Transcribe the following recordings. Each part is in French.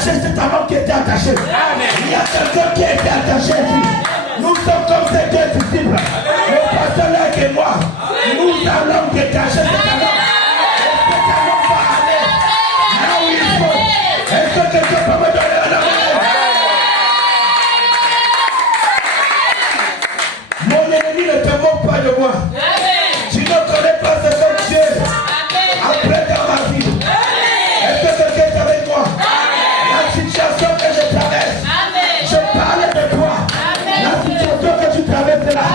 attaché, c'est ta langue qui était attachée. Il y a quelqu'un qui était attaché ici. Nous sommes comme ces deux disciples. Le pasteur là et moi. Nous allons détacher cette langue. Cette langue va aller là où il faut. Est-ce que quelqu'un peut me donner un amen? Mon ennemi ne te moque pas de moi. Tu ne connais pas ce que Dieu a fait dans ma vie. Est-ce que quelqu'un est avec moi? La situation que je traverse, je parlais de toi. La situation que tu traverses là,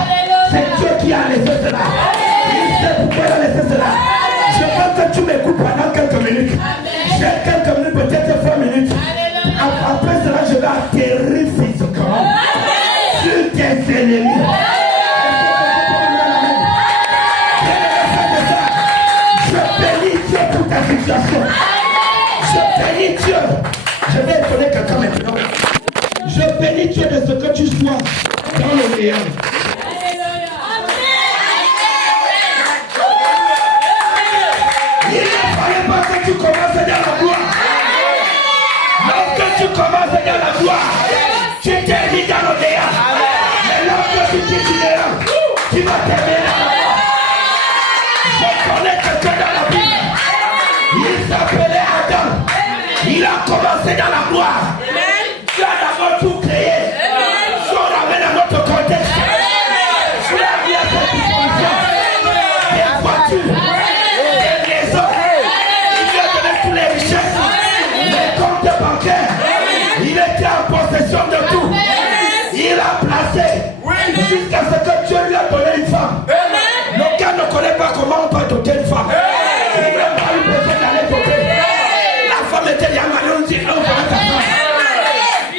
c'est Dieu qui a laissé cela. Il sait pourquoi il a laissé cela. Je veux que tu m'écoutes pendant quelques minutes. J'ai quelques minutes, peut-être 3 minutes. Après cela, je vais atterrir physiquement sur tes ennemis. Je bénis Dieu. Je vais étonner quelqu'un maintenant. Je bénis Dieu de ce que tu sois dans le néant. Il ne fallait pas que tu commences dans la gloire. Lorsque tu commences dans la gloire, tu t'es mis dans le néant. Mais lorsque tu quittes le néant, tu vas t'aimer dans la gloire. Je connais quelqu'un dans la Bible. Il s'appelait Adam. Il a commencé dans la gloire. Dieu a d'abord tout créé. Si on ramène à notre contexte, Dieu a mis à cette disposition des voitures, des maisons. Il lui a donné toutes les richesses, les comptes bancaires. Il était en possession de tout. Il a placé jusqu'à ce que Dieu lui a donné une femme. Le gars ne connaît pas comment on peut doter une femme. Il n'a pas eu besoin d'aller doter. La femme était Yamano, on dit non,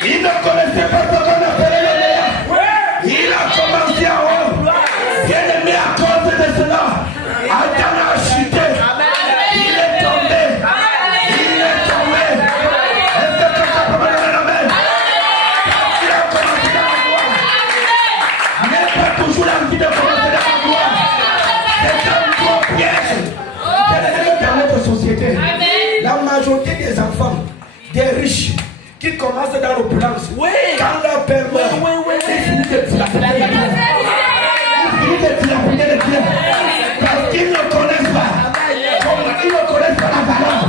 il ne connaissait pas ce qu'on appelait le néant. Il a commencé en haut. Bien aimé à cause de cela. Adam a chuté. Il est tombé. Il est tombé. Est-ce que quelqu'un peut me donner l'amen? Il a commencé dans la gloire. N'est pas toujours l'envie de commencer dans la gloire. C'est un gros piège. Dans notre société, la majorité des enfants, des riches, qui commencent dans l'opulence, quand leur père meurt, ils finissent de dilapider les biens. Ils finissent de dilapider les biens. Parce qu'ils ne connaissent pas. Comme ils ne connaissent pas la valeur,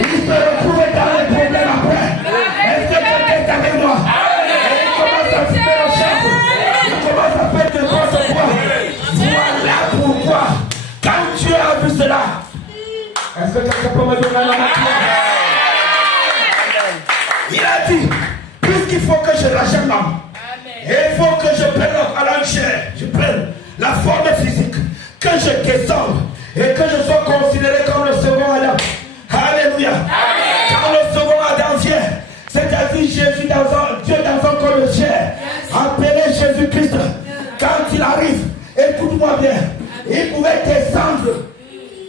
ils se retrouvent dans les problèmes après. Est-ce que quelqu'un est avec moi? Ils commencent à fumer leur chambre. Ils commencent à faire de n'importe quoi. Voilà pourquoi, quand Dieu a vu cela, est-ce que quelqu'un peut me donner la main? Il a dit, puisqu'il faut que je rachète l'âme, et il faut que je prenne la chair, je prenne la forme physique, que je descende et que je sois considéré comme le second Adam. Alléluia. Quand le second Adam vient, c'est-à-dire Jésus Dieu dans un corps de chair, appelé Jésus-Christ, quand il arrive, écoute-moi bien, il pouvait descendre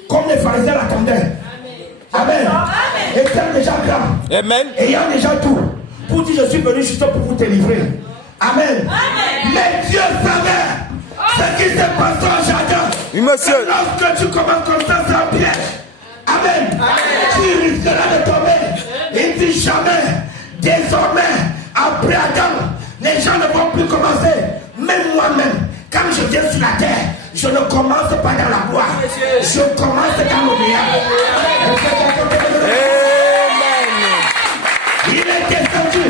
comme les pharisiens l'attendaient. Amen. Étant déjà grand, Amen. Ayant déjà tout, pour dire je suis venu juste pour vous délivrer. Amen. Mais Dieu savait ce qui s'est passé en jardin. Oui, monsieur. Lorsque tu commences comme ça, c'est un piège. Amen. Tu risqueras de tomber. Il dit jamais. Désormais, après Adam, les gens ne vont plus commencer. Même moi-même, quand je viens sur la terre, je ne commence pas dans la gloire. Je commence dans le néant. Il est descendu.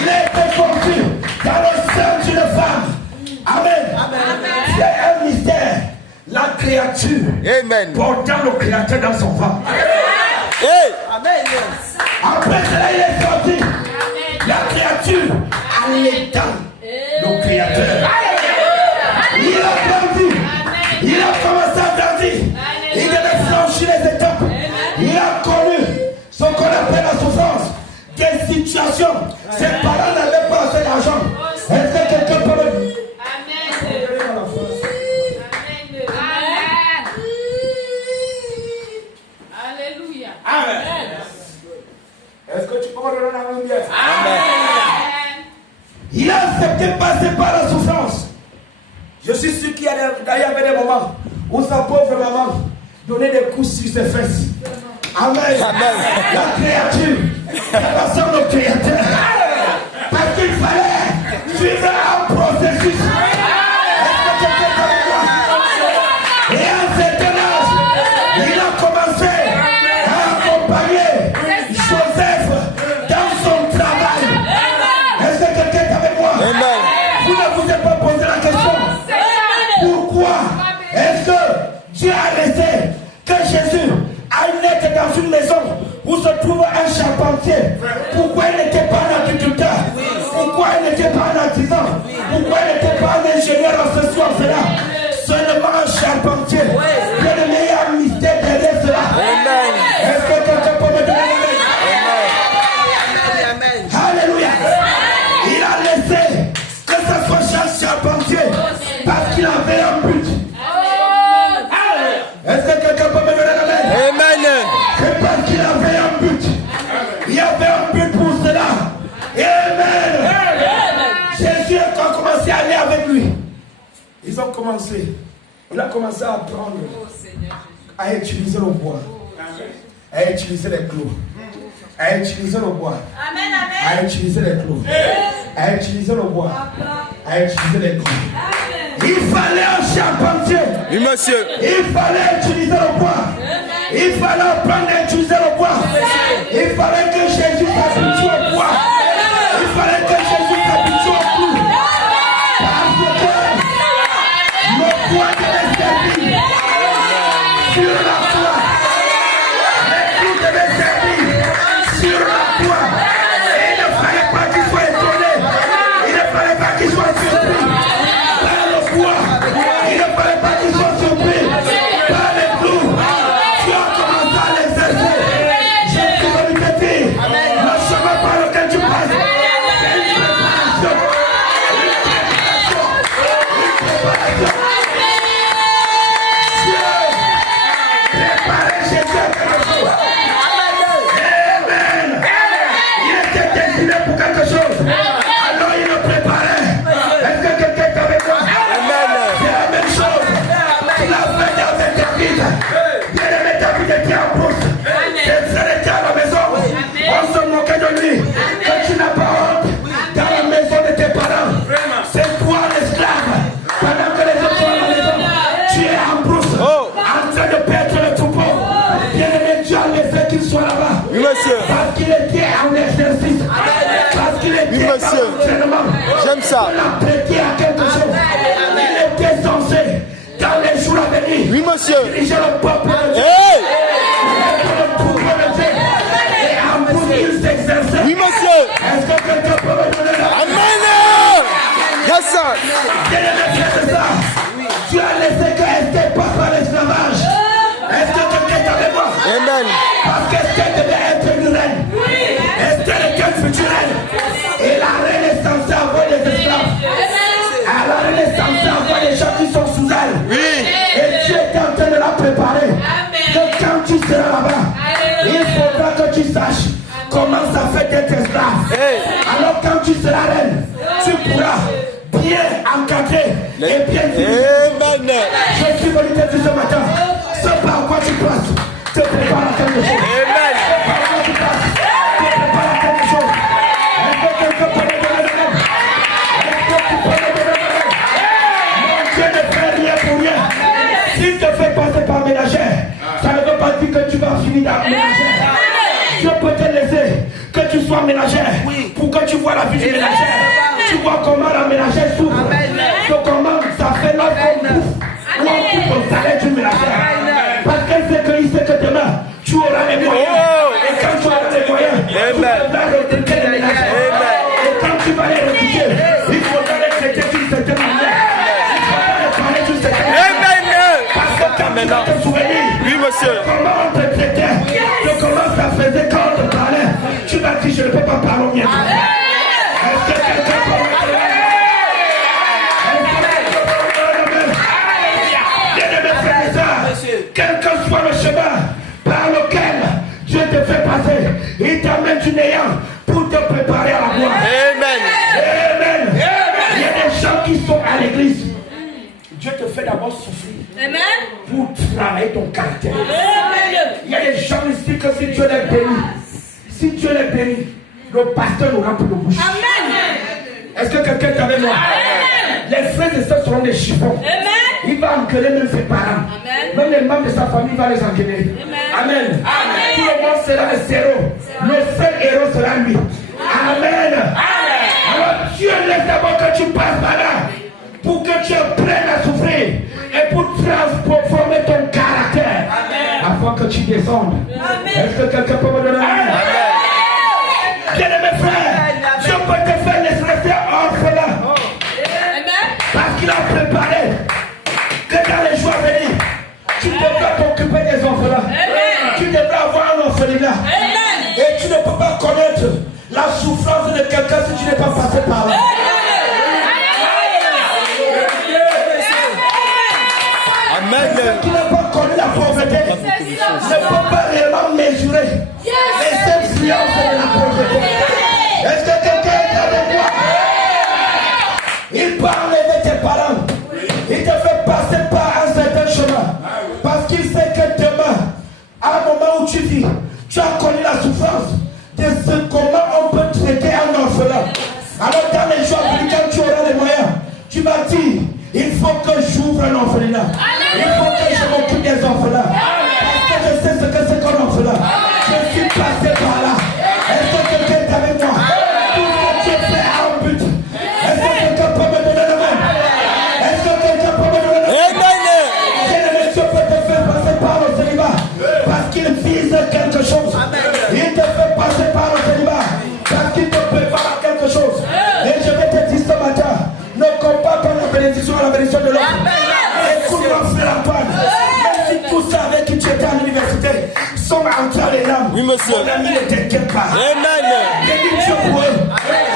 Il a été fondu dans le sein d'une femme. Amen. C'est un mystère. La créature portant le créateur dans son ventre. Amen. Après cela, il est sorti. La créature allaitant le créateur. Il a grandi. Il a commencé à grandir. Il devait franchir les étapes. Il a connu ce qu'on appelle la souffrance. Des situations. Ses parents n'avaient pas assez d'argent. Est-ce que quelqu'un peut me dire? Alléluia. Amen. Est-ce que tu peux me donner la main bien? Amen. Il a accepté de passer par la souffrance. Je suis sûr qu'il y avait des moments où sa pauvre maman donnait des coups sur ses fesses. Amen. Amen. La créature, la personne de Pourquoi il n'était pas un agriculteur? Pourquoi il n'était pas un artisan? Pourquoi il n'était pas un ingénieur en ce soir cela? Seulement un charpentier. Il y a le meilleur mystère derrière cela. Est-ce que quelqu'un peut me donner l'amen? Alléluia. Il a laissé que ce soit Jean charpentier parce qu'il avait un but. Est-ce que quelqu'un peut me donner l'amen? C'est parce qu'il avait un but. Il y avait un but pour cela. Amen. Jésus, quand on a commencé à aller avec lui, ils ont commencé. Il a commencé à apprendre à utiliser le bois, à utiliser les clous, à utiliser le bois, à utiliser les clous, à utiliser le bois, à utiliser les clous. Il fallait un charpentier. Oui, monsieur. Il fallait utiliser le bois. Il fallait apprendre à utiliser le bois. Il fallait que Jésus s'habitue au bois. Il fallait que Jésus s'habitue au clou. Parce que le bois devait servir sur la croix. Les clous devaient servir sur la croix. Et il ne fallait pas qu'il soit étonné. Il ne fallait pas qu'il soit surpris par le bois. Il ne fallait pas qu'il soit surpris par les clous. Tu as commencé à l'exercer. Jésus va lui dire, le chemin par lequel tu passes, c'est une préparation. Préparer Jésus à quelque chose. Amen. Il était destiné pour quelque chose. Alors il le préparait. Est-ce que quelqu'un est avec moi? C'est la même chose. Tu l'as fait avec David. Bien-aimé David était en brousse. Ses frères étaient à la maison. On se moquait de lui. Que tu n'as pas honte dans la maison de tes parents. C'est toi l'esclave. Pendant que les autres sont à la maison, tu es en brousse. En train de perdre le troupeau. Bien-aimé, tu as laissé qu'il soit là-bas. Oui, monsieur. Parce qu'il était en exercice. Parce qu'il était Oui, monsieur. en entraînement. J'aime ça. On l'a prêté à quelque chose. Il était censé, dans les jours à venir, Oui, monsieur. diriger le peuple de Dieu. Hey! Le troupeau de Dieu. Et en plus, il s'exerçait. Oui, monsieur. Est-ce que quelqu'un peut me donner la Amen. Yes, sir. Bien-aimé, c'est ça. Tu as laissé que Esther passe par l'esclavage. Est-ce que quelqu'un est avec moi? Amen. Parce qu'Esther devait être une reine. Esther était une future reine. Et la reine est censée avoir des esclaves. Alors la reine est censée avoir des gens qui sont sous elle. Oui. Et Dieu est en train de la préparer. Que quand tu seras là-bas, il faudra que tu saches comment ça fait d'être esclave. Hey. Alors quand tu seras reine, tu pourras bien encadrer et bien diriger. Amen. Je suis venu te dire ce matin, ce par quoi tu passes, te prépare à quelque chose. Amen. Par quoi tu passes, te prépare à quelque chose. Est-ce que quelqu'un peut me donner le nom? Est-ce que tu peux me donner le nom? Mon Dieu ne fait rien pour rien. S'il te fait passer par ménagère, ça ne veut pas dire que tu vas finir dans ménagère. Dieu peut te laisser que tu sois ménagère pour que tu vois la vie du ménagère. Tu vois comment la ménagère souffre. Que comment ça fait l'autre qu'on bouffe. Ou on coupe le salaire du ménagère. Parce qu'elle sait qu'il sait que demain, tu auras les moyens. Et quand tu auras les moyens, tu devras recruter les ménagères. Et quand tu vas les recruter, il faudra les traiter d'une certaine manière. Il faudra les parler d'une certaine manière. Parce que quand tu vas te souvenir, Oui, monsieur. comment on te traitait, de comment ça faisait quand on te parlait, tu vas dire je ne peux pas parler au mien. Est-ce que quelqu'un peut me donner? Bien-aimé frère et sœur, quel que soit le chemin par lequel Dieu te fait passer, il t'amène du néant pour te préparer à la gloire. Amen. Amen. Il y a des gens qui sont à l'église. Dieu te fait d'abord souffrir pour travailler ton caractère. Il y a des gens ici que si Dieu les bénit, le pasteur nous remplit de bouche. Est-ce que quelqu'un est avec moi? Les frères et sœurs seront des chiffons. Il va engueuler même ses parents. Même les membres de sa famille va les engueuler. Amen. Tout le monde sera le zéro. Le seul héros sera lui. Amen. Alors Dieu laisse d'abord que tu passes par là pour que tu apprennes à souffrir et pour transformer ton caractère afin que tu descendes. Est-ce que quelqu'un peut me donner un amen? l'orphelinat. Et tu ne peux pas connaître la souffrance de quelqu'un si tu n'es pas passé par là. Amen. Qui n'a pas connu la pauvreté ne peut pas réellement mesurer les influences de la pauvreté. Est-ce que quelqu'un est avec moi? Il peut enlever tes parents. Il te fait passer par un certain chemin. Parce qu'il sait que demain, à un moment où tu vis, tu as connu la souffrance de ce comment on peut traiter un orphelin. Alors dans les jours, quand tu auras les moyens, tu vas dire, il faut que j'ouvre un orphelinat. Il faut que je m'occupe des orphelins. Parce que je sais ce que c'est qu'un orphelin. Je suis passé par là. Est-ce que quelqu'un est avec moi? Tout ce que tu fais a un but. Est-ce que quelqu'un peut me donner le même? Est-ce que quelqu'un peut me donner le même? Si le monsieur peut te faire passer par le célibat parce qu'il vise quelque chose. Il te fait passer par le célibat parce qu'il te prépare quelque chose. Et je vais te dire ce matin, ne compare pas la bénédiction à la bénédiction de l'autre. Écoute-moi, frère Antoine. Même si tous ceux avec qui tu étais à l'université sont entrés les larmes. Oui, monsieur. Mon ami ne t'inquiète pas. Amen. Bénis Dieu pour eux.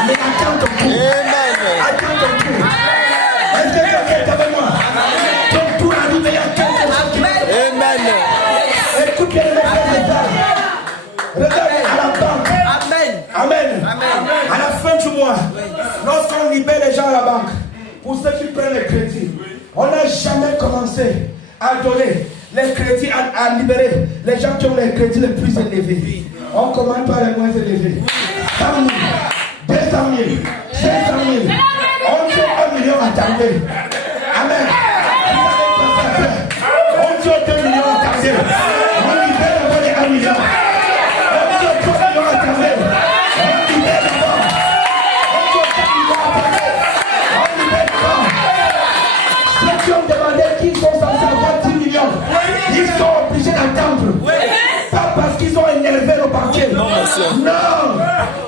Mais attends ton tour. Amen. Attends ton tour. Est-ce que quelqu'un est avec moi? Ton tour arrive, il y a quelque chose qui va. Amen. Écoute bien les frères et sœurs. Regarde à la banque. Amen. À la fin du mois, lorsqu'on libère les gens à la banque, pour ceux qui prennent les crédits, on n'a jamais commencé à donner les crédits, à libérer les gens qui ont les crédits les plus élevés. On commence par les moins élevés. 100 000, 200 000, 500 000. On dit 1 million, attendez. Amen. On dit 2 millions, attendez. On libère d'abord les 1 million. On dit 3 millions, attendez. On libère d'abord. On dit 4 millions, attendez. On libère d'abord. Ceux qui ont demandé qu'ils sont censés avoir 10 millions, ils sont obligés d'attendre. Pas parce qu'ils ont énervé le banquier. Non, monsieur. Non,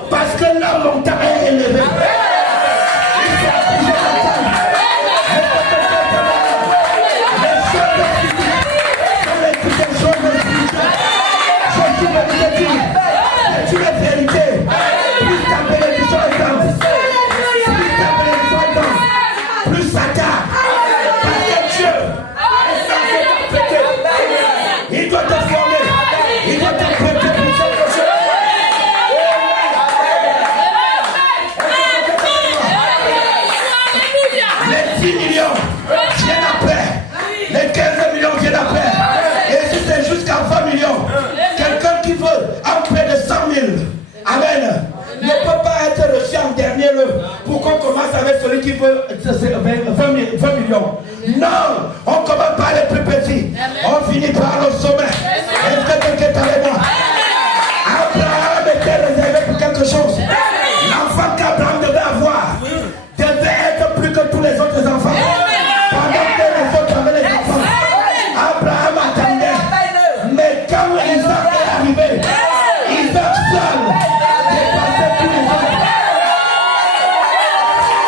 parce que leur montant est élevé. Ils sont obligés d'attendre. Les choses de physique sont les petites choses de physique. Je suis venu te dire, c'est une vérité. Plus ta bénédiction est grande, plus ta bénédiction est grande, plus ça tarde. Parce que Dieu est censé t'apprêter. Il doit te former. Il doit t'apprêter pour quelque chose. Les 10 millions viennent après. Les 15 millions viennent après. Et si c'est jusqu'à 20 millions, quelqu'un qui veut un prêt de 100 000, amen, ne peut pas être reçu en dernier lieu pour qu'on commence avec celui qui veut 20 millions. Non, on commence par les plus petits. On finit par le sommet. Est-ce que quelqu'un est avec moi? Abraham était réservé pour quelque chose. L'enfant qu'Abraham devait avoir devait être plus que tous les autres enfants. Pendant que les autres avaient les enfants, Abraham attendait. Mais quand Isaac est arrivé, Isaac seul dépassait tous les autres.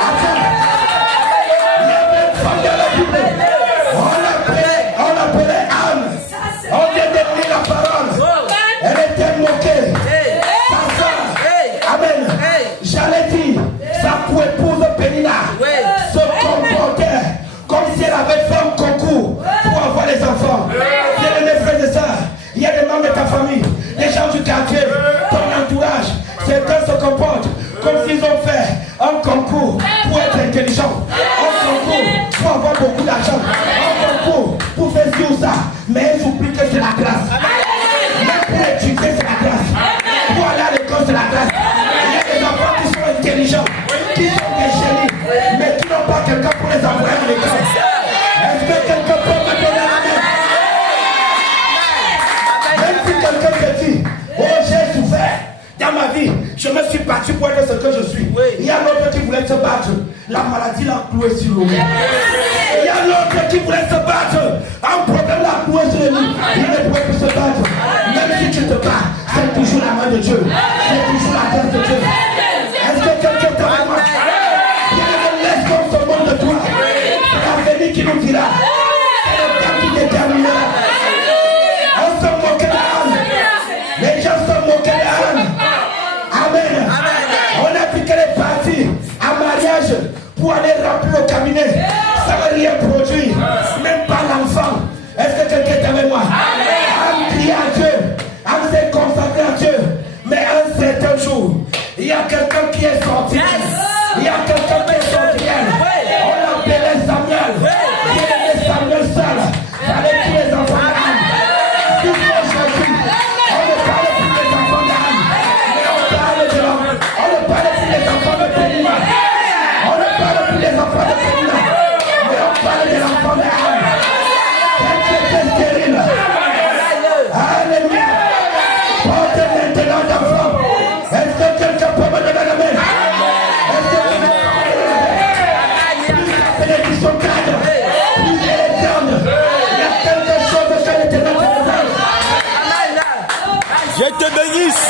Attends, il y avait une femme dans la Bible. On l'appelait Anne. On vient de lire la parole. Elle était moquée. Sa soeur, amen. J'allais dire, sa coépouse Pénina se comportait comme si elle avait fait un concours pour avoir les enfants. Bien mes frères et sœurs, il y a des membres de ta famille, les gens du quartier, ton entourage. Certains se comportent comme s'ils ont fait un concours pour être intelligents, un concours pour avoir beaucoup d'argent, un concours pour faire ci ou ça. Mais ils oublient que c'est la grâce. Même pour étudier, c'est la grâce. Pour aller à l'école, c'est la grâce. Il y a des enfants qui sont intelligents, qui sont des génies, mais qui n'ont pas quelqu'un pour les envoyer à l'école. Est-ce que quelqu'un peut me donner la main? Même si quelqu'un te dit, oh j'ai souffert dans ma vie, je me suis battu pour être ce que je suis. Il y a l'autre qui voulait se battre, la maladie l'a cloué sur le mur. Il y a l'autre qui voulait se battre, un problème l'a cloué sur le mur. Il ne pouvait plus se battre. Même si tu te bats, c'est toujours la main de Dieu, c'est toujours la grâce de Dieu. Est-ce que quelqu'un est avec moi? Laisse dans ce monde de toi l'avenir qui nous dira, c'est le temps qui déterminera. On se moque de l'âme. Les gens pour aller remplir le cabinet. Ça ne va rien produire. Même pas l'enfant. Est-ce que quelqu'un est avec moi? Amen. Crier à Dieu. Amen, s'est consacré à Dieu. Mais un certain jour, il y a quelqu'un qui est sorti. Il y a quelqu'un qui est sorti. On l'appelait Samuel. Il était Samuel seul. Avec tous les enfants d'Anne. Aujourd'hui, on ne parle plus des enfants d'Anne. Mais on parle de l'homme. On ne parle plus des enfants de Pénina. On ne parle plus des enfants de Pénina. Mais on parle des enfants d'Anne. Quelqu'un est stérile. Alléluia. Porte maintenant d'enfants. Est-ce que quelqu'un peut me donner la main? Est-ce que quelqu'un peut me donner la main? Plus la bénédiction cadre, plus elle est terne. Il y a quelque chose que l'éternel te révèle. Je te bénisse.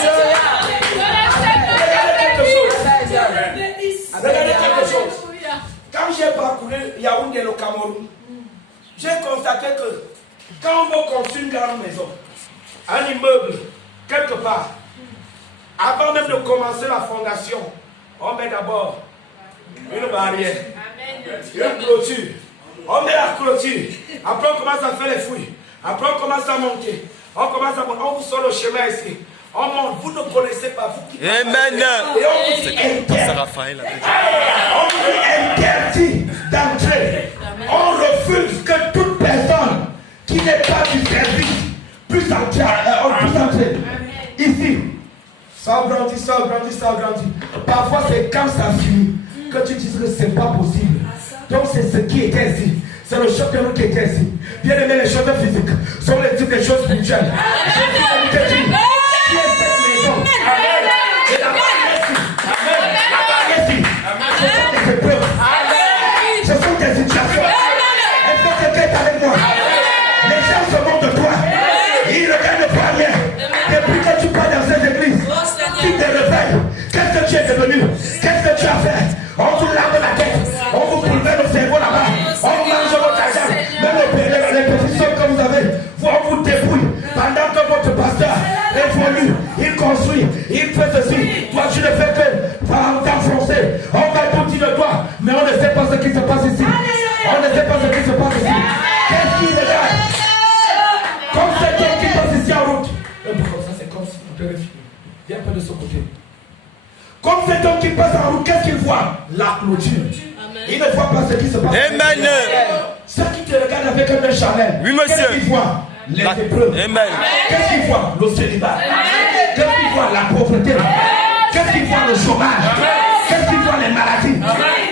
Regardez quelque chose. Quand j'ai parcouru Yaoundé et le Cameroun, j'ai constaté que quand on veut construire une grande maison, un immeuble, quelque part, avant même de commencer la fondation, on met d'abord une barrière, une clôture. On met la clôture. Après on commence à faire les fouilles. Après on commence à monter. On vous sort le chemin ici. On monte. Vous ne connaissez pas, vous qui Amen. et on vous dit on vous dit interdit d'entrer. On refuse que toute personne qui n'est pas du service puisse entrer. Ici, ça grandit, ça grandit, ça grandit. Parfois, c'est quand ça finit que tu dis que c'est pas possible. Donc, c'est ce qui était ici. C'est le choc de nous qui était ici. Bien aimé, les choses physiques sont les types des choses spirituelles. Je te dis, qui est cette maison? Amen. Et la barrière ici. Amen. La barrière ici. Ce sont des épreuves. Ce sont des situations. Est-ce que quelqu'un est avec moi? Les gens se moquent de toi. Ils ne gagnent pas rien. Depuis que tu pars dans cette église, tu te réveilles. Qu'est-ce que tu es devenu? Qu'est-ce que tu as fait? On vous lave la tête. On vous pulvère le cerveau là-bas. On mange votre argent. Même les petits soeurs que vous avez, on vous débrouille. Pendant que votre pasteur évolue, il construit, il fait ceci. Toi, tu ne fais que t'enfoncer. On va tout dire de toi, mais on ne sait pas ce qui se passe ici. On ne sait pas ce qui se passe ici. Qu'est-ce qui regarde? Comme cet homme qui passe ici en route. Comme ça, c'est comme si vous devez finir. Viens un peu de ce côté. Comme cet homme qui passe en route, qu'est-ce qu'il voit? La clôture. Il ne voit pas ce qui se passe. Amen. Ceux qui te regardent avec un œil charnel. Oui, monsieur. Qu'est-ce qu'ils voient? Les épreuves. Amen. Qu'est-ce qu'ils voient? Le célibat. Qu'est-ce qu'ils voient? La pauvreté. Qu'est-ce qu'ils voient? Le chômage. Qu'est-ce qu'ils voient? Les maladies.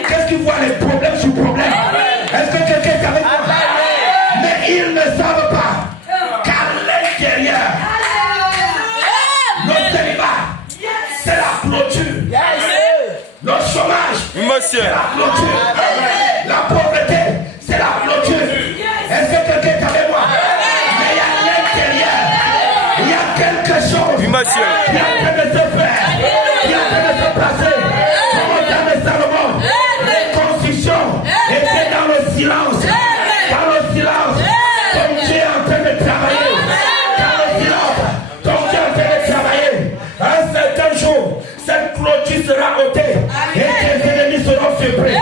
Qu'est-ce qu'ils voient? Les problèmes sur problèmes. Est-ce que quelqu'un est avec moi? Mais ils ne savent pas qu'à l'intérieur, le célibat, c'est la clôture. Le chômage, Monsieur. c'est la clôture. La pauvreté, c'est la clôture. Est-ce que quelqu'un est avec moi? Mais à l'intérieur, il y a quelque chose Oui, monsieur. qui est en train de se faire, qui est en train de se passer. Comme au temps de Salomon, les constructions étaient dans le silence. Dans le silence, ton Dieu est en train de travailler. Dans le silence, ton Dieu est en train de travailler. Un certain jour, cette clôture sera ôtée et tes ennemis seront surpris.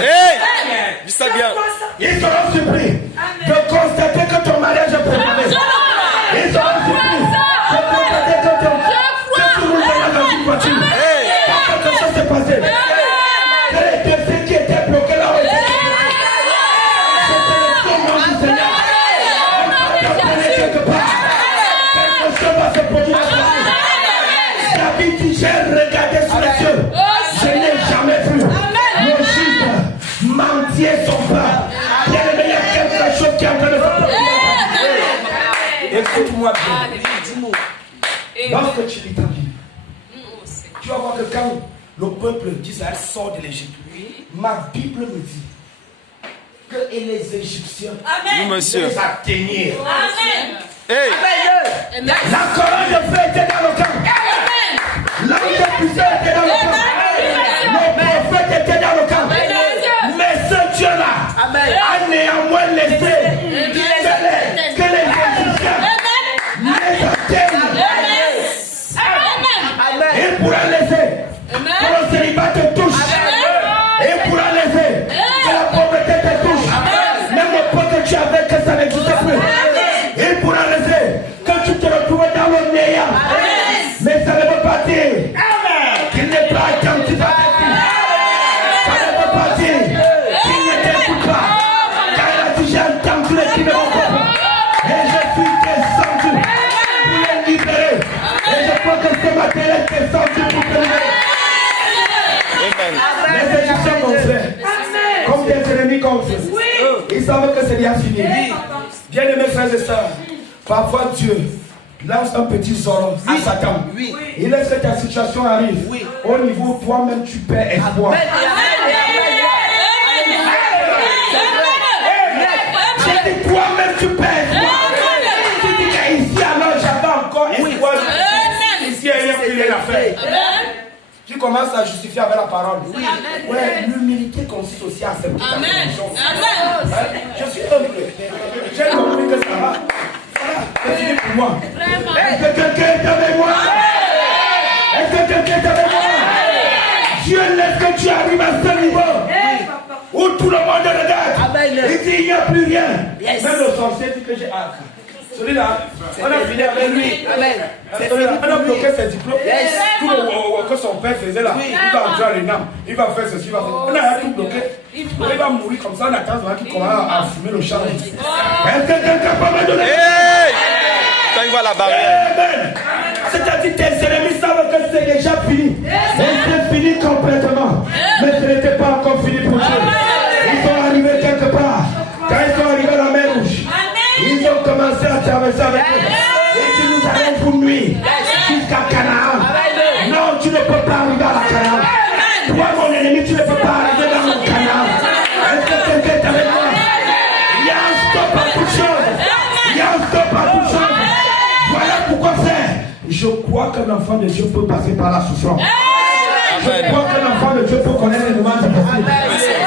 Hey! Dis ça bien. Ils seront surpris de constater que ton mariage est préparé. Ils seront surpris de constater que tu roules dans une voiture. Parce que quelque chose s'est passé. Que les dossiers qui étaient bloqués là ont été débloqués. C'était le tourment du Seigneur. On va t'appeler quelque part. Quelque chose va se produire. David dit, j'ai regardé sur les cieux. Je n'ai jamais vu le juste mentir son peuple. Bien aimé, il y a quelque chose qui est en train de se produire. Écoute-moi bien. Lorsque tu lis ta Bible, tu vas voir que quand le peuple d'Israël sort de l'Égypte, ma Bible me dit que les Égyptiens Oui, monsieur. les atteignirent. Hey! La colonne de feu était dans le camp. L'homme de puissance était dans le camp. Le prophète était dans le camp. Mais ce Dieu-là a néanmoins laissé que les Égyptiens les atteignent. au néant. Mais ça ne veut pas dire qu'il n'est pas attentif à tes filles. Ça ne veut pas dire qu'il ne t'écoute pas. Car il a dit j'ai entendu les cris de mon peuple. Et je suis descendu pour les libérer. Et je crois que ce matin il est descendu pour te libérer. Les Égyptiens gonflaient comme des ennemis gonflent. Ils savent que c'est bien fini. Bien-aimés frères et sœurs, parfois Dieu lance un petit zoron à Satan. Il laisse que ta situation arrive. Au niveau toi-même tu perds espoir. J'ai dit toi-même tu perds espoir. Tu dis que ici alors j'avais encore espoir. Ici il n'y a plus rien à faire. Tu commences à justifier avec la parole. Ouais, l'humilité consiste aussi à accepter ta condition. Je suis humble. J'ai compris que ça va. Voilà, c'est fini pour moi. Est-ce que quelqu'un est avec moi? Est-ce que quelqu'un est avec moi? Dieu laisse que tu arrives à ce niveau où tout le monde regarde. Il dit il n'y a plus rien. Même le sorcier dit que j'ai hâte. Celui-là, on a fini avec lui. On a bloqué ses diplômes. Tout le que son père faisait là. Il va entrer à l'ENAM. Il va faire ceci, il va faire. On a tout bloqué. Il va mourir comme ça. On attend qu'il commence à fumer le champ. Est-ce que quelqu'un peut me donner? Quand il va à la barrière. C'est-à-dire tes ennemis savent que c'est déjà fini. Et c'est fini complètement. Mais ce n'était pas encore fini pour Dieu. Ils sont arrivés quelque part. Quand ils sont arrivés à la mer Rouge, ils ont commencé à traverser avec eux. Et tu nous arrêtes pour nuit jusqu'à Canaan. Non, tu ne peux pas arriver à la Canaan. Toi, mon ennemi, tu ne peux pas arriver dans mon Canaan. Est-ce que quelqu'un est avec moi? Il y a un stop à toute chose. Il y a un stop à toute chose. Voilà pourquoi faire. Je crois qu'un enfant de Dieu peut passer par la souffrance. Je crois qu'un enfant de Dieu peut connaître les moments difficiles.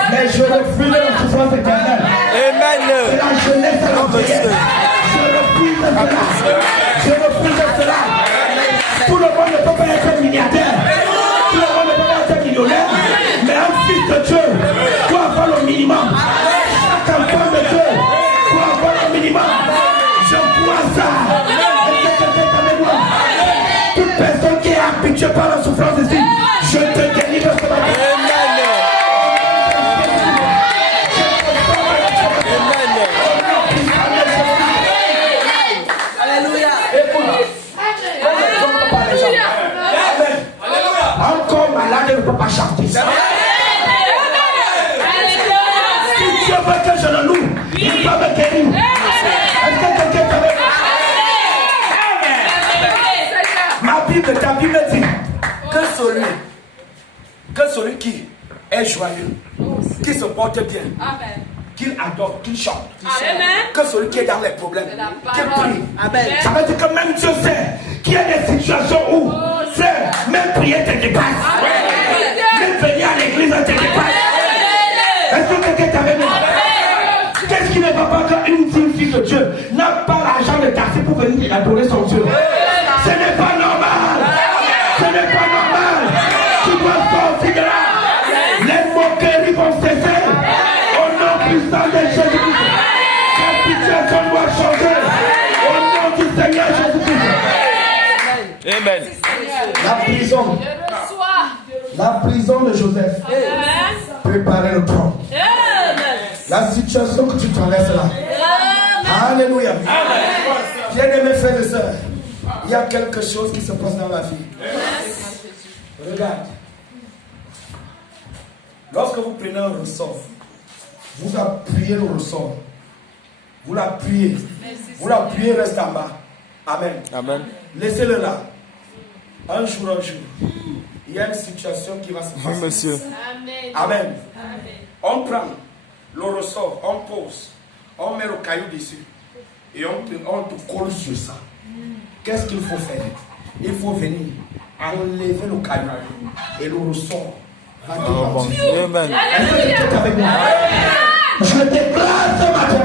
Mais je refuse la souffrance éternelle. C'est la jeunesse à la prière. Je refuse cela. Je refuse cela. Tout le monde ne peut pas être milliardaire. Tout le monde ne peut pas être millionnaire. Mais un fils de Dieu doit avoir le minimum. Chaque enfant de Dieu doit avoir le minimum. Je crois ça. Est-ce que quelqu'un est avec moi? Toute personne qui est habituée par la souffrance ici, je te délivre ce matin. Encore malade ne peut pas chanter. Si Dieu veut que je le loue, il va me guérir. Est-ce que quelqu'un est avec moi? Ma Bible, ta Bible dit que celui qui est joyeux, qui se porte bien, qu'il adore, qu'il chante, que celui qui est dans les problèmes, qu'il prie. Ça veut dire que même Dieu sait qu'il y a des situations où, frère, même prier te dépasse. Même venir à l'église te dépasse. Est-ce que quelqu'un est avec moi? Qu'est-ce qui ne va pas quand une fille de Dieu n'a pas l'argent de taxi pour venir adorer son Dieu? Ce n'est pas normal. Ce n'est pas normal. Tu dois sortir de là. Les moqueries vont cesser. Au nom puissant de Jésus-Christ. La situation doit changer. Au nom du Seigneur Jésus-Christ. Amen. La prison. La prison de Joseph. Préparer le trône. La situation que tu traverses là. Alléluia. Bien-aimés frères et sœurs, il y a quelque chose qui se passe dans la vie. Regarde. Lorsque vous prenez un ressort, vous appuyez le ressort. Vous l'appuyez. Vous l'appuyez, reste en bas. Amen. Amen. Laissez-le là. Un jour, il y a une situation qui va se passer. Oui, monsieur. Amen. On prend le ressort, on pose, on met le caillou dessus et on te colle sur ça. Qu'est-ce qu'il faut faire? Il faut venir enlever le caillou et le ressort va te Amen. Est-ce que tu es avec moi? Je déclare ce matin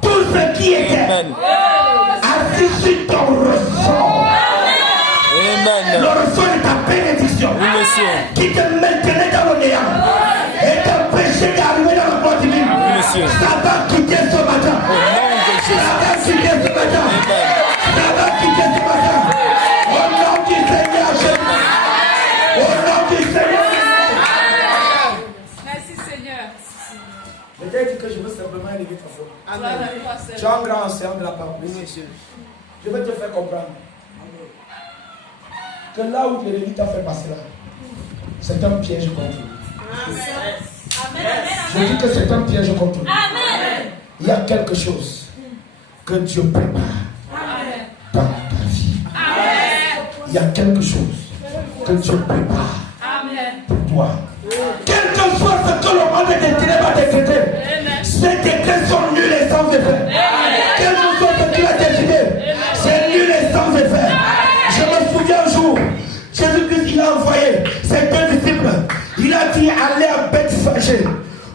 tout ce qui était assis sur ton ressort. Amen. Le ressort de ta bénédiction Oui, monsieur. qui te maintenait dans le néant et t'empêchait d'arriver dans le monde divin. Oui, monsieur. Ça va quitter ce matin. Au nom de Jésus. Ça va quitter ce matin. Amen. Ça va quitter Tu es un grand ancien de la parole. Je vais te faire comprendre que là où l'ennemi t'a fait passer là, c'est un piège contre lui. Je dis que c'est un piège contre lui. Il y a quelque chose que Dieu prépare dans ta vie. Il y a quelque chose que Dieu prépare pour toi. Quel que soit ce que le monde décrété va décréter, ces décrets sont nuls et sans effet. Quel que soit ce qu'il a décidé, c'est nul et sans effet. Je me souviens un jour, Jésus-Christ, il a envoyé ses deux disciples. Il a dit, allez à Bethphagée.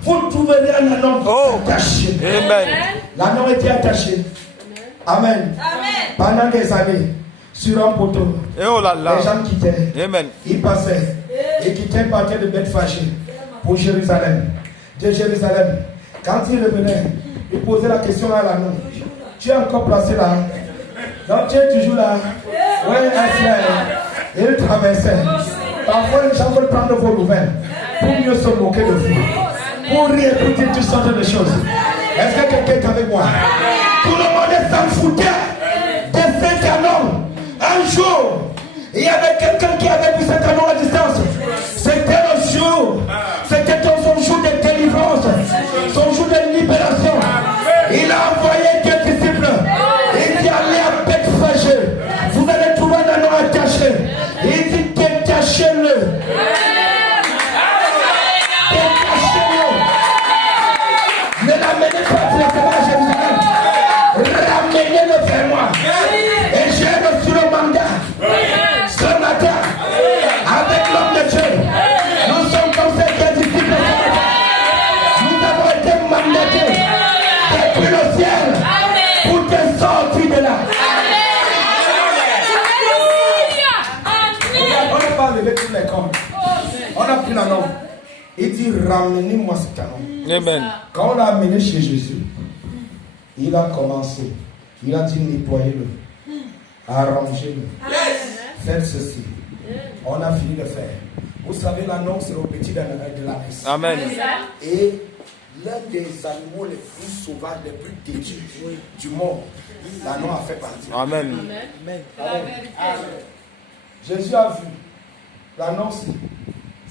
Vous trouverez un anneau attaché. L'anneau était attaché. Amen. Pendant des années, sur un poteau, les gens quittaient. Ils passaient. Et quittaient, partaient de Bethphagée pour Jérusalem. De Jérusalem. Quand ils revenaient, ils posaient la question à l'anneau. Tu es encore placé là? Donc tu es toujours là? Oui, est-ce là? Ils traversaient. Parfois, les gens veulent prendre vos nouvelles pour mieux se moquer de vous. Pour réécouter toutes sortes de choses. Est-ce que quelqu'un est avec moi? Tout le monde s'en foutait de cet anneau. Un jour, il y avait quelqu'un qui avait vu cet anneau à distance. C'était le jour. C'était son jour de délivrance. Son jour de libération. Il a envoyé deux disciples. Il dit allez à Bethphagée. Vous allez trouver un anneau attaché. Il dit détachez-le. Ne l'amenez pas directement à Jérusalem. Ramenez-le vers moi. Et j'ai reçu le mandat. Ce matin, avec l'homme de Dieu, nous sommes comme ces disciples. Nous avons été mandatés depuis le ciel pour te sortir de là. On n'a pas levé tous les corps. On a pris l'anneau. Il dit ramenez-moi cet anneau. Amen. Quand on l'a amené chez Jésus, il a commencé. Il a dit nettoyez-le, arrangez-le, faites ceci. On a fini de faire. Vous savez, l'anneau, c'est le petit de l'ânesse. Amen. Et l'un des animaux les plus sauvages, les plus têtus du monde, l'anneau a fait partie. Amen. Jésus a vu l'anneau.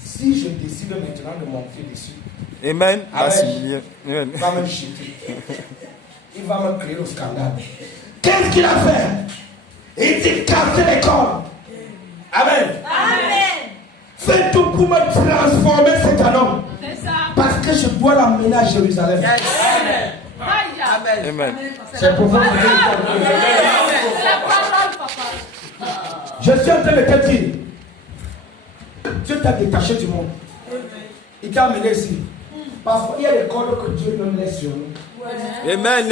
Si je décide maintenant de monter dessus, Amen. il va me jeter. Il va me créer le scandale. Qu'est-ce qu'il a fait? Il dit casser les cordes. Amen. Fais tout pour me transformer cet anneau. Parce que je dois l'amener à Jérusalem. Amen. C'est pour vous. Je suis en train de te dire, Dieu t'a détaché du monde. Il t'a amené ici. Parfois, il y a des cordes que Dieu nous laisse sur nous. Amen.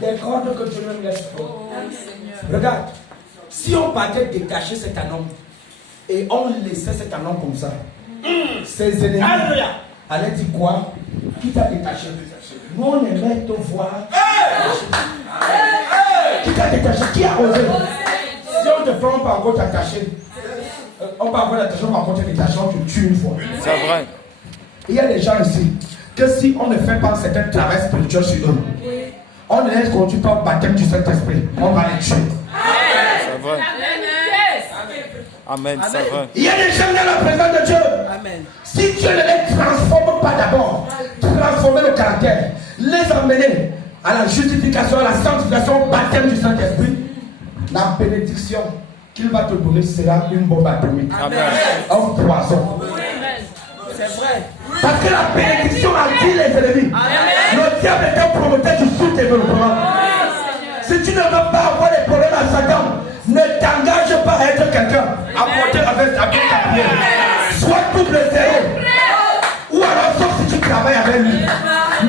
Des cordes que Dieu nous laisse sur nous. Regarde, si on partait détacher cet anneau et on laissait cet anneau comme ça, ses ennemis allaient dire quoi? Qui t'a détaché? Nous on aimait te voir. Qui t'a détaché? Qui a osé? Si on te prend, on peut encore t'attacher. On peut encore t'attacher, on peut encore te détacher, on te tue une fois. C'est vrai. Il y a des gens ici que si on ne fait pas certains travail spirituel sur eux, on ne laisse conduire pas au baptême du Saint-Esprit, on va les tuer. C'est vrai. Amen. C'est vrai. Il y a des gens dans la présence de Dieu. Amen. Si Dieu ne les transforme pas d'abord, transformer le caractère, les emmener à la justification, à la sanctification, au baptême du Saint-Esprit, la bénédiction qu'il va te donner sera une bombe atomique. Amen. Un poison. C'est vrai. Parce que la bénédiction a dit les ennemis. Le diable est un promoteur du sous-développement. Si tu ne veux pas avoir des problèmes à Satan, ne t'engage pas à être quelqu'un. Apporter avec ta prière. Sois double zéro. Ou alors sauf si tu travailles avec lui.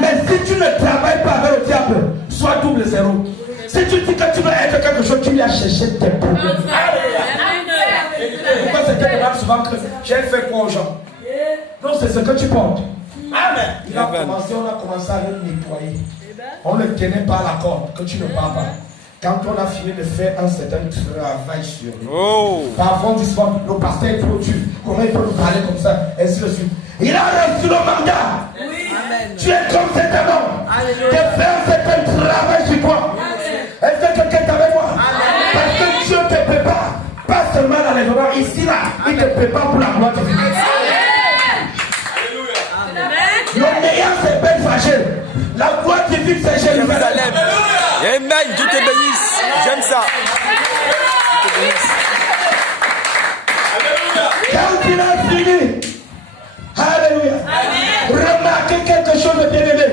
Mais si tu ne travailles pas avec le diable, sois double zéro. Si tu dis que tu veux être quelque chose, tu lui as cherché tes problèmes. Pourquoi c'est que demande souvent que j'ai fait quoi aux gens? Non, c'est ce que tu portes. Amen. On a commencé à le nettoyer. On ne tenait pas la corde, que tu ne parles pas. Quand on a fini de faire un certain travail sur lui, parfois on dit souvent, le pasteur est trop dur. Comment il peut nous parler comme ça? Ainsi de suite. Il a reçu le mandat. Oui. Amen. Tu es comme cet homme. De faire certain travail sur toi. Est-ce que quelqu'un est avec moi? Parce que Dieu te prépare. Pas seulement dans les endroits ici là. Il te prépare pour la gloire de Dieu. Le meilleur c'est Ben Fagel. La gloire divine c'est Jérusalem. Jérusalem. Amen. Dieu te bénisse. J'aime ça. Dieu te bénisse. Quand il a fini, alléluia, remarquez quelque chose de bien aimé.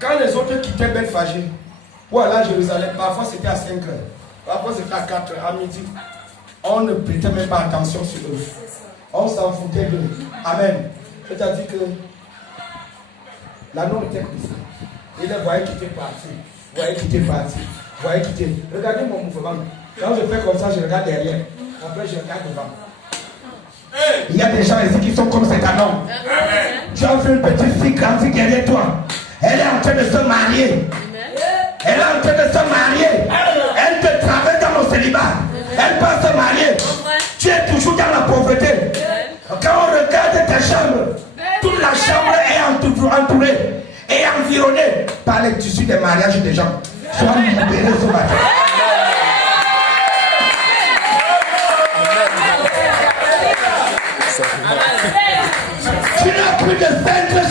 Quand les autres quittaient Bethphagé, ou à Jérusalem, parfois c'était à 5 heures, parfois c'était à 4 heures, à midi, on ne prêtait même pas attention sur eux. On s'en foutait d'eux. Amen. C'est-à-dire que la norme était comme ça. Il les voyait quitter partir, voyait quitter partir, voyait quitter. Regardez mon mouvement. Quand je fais comme ça, je regarde derrière. Après, je regarde devant. Il y a des gens ici qui sont comme cet homme. Tu as vu une petite fille grandir derrière toi. Elle est en train de se marier. Elle est en train de se marier. Elle te travaille dans le célibat. Elle va se marier. Tu es toujours dans la pauvreté. Quand on regarde ta chambre, toute la chambre est entourée et environnée par les tissus des mariages des gens. Sois libéré ce matin. Tu n'as plus de centre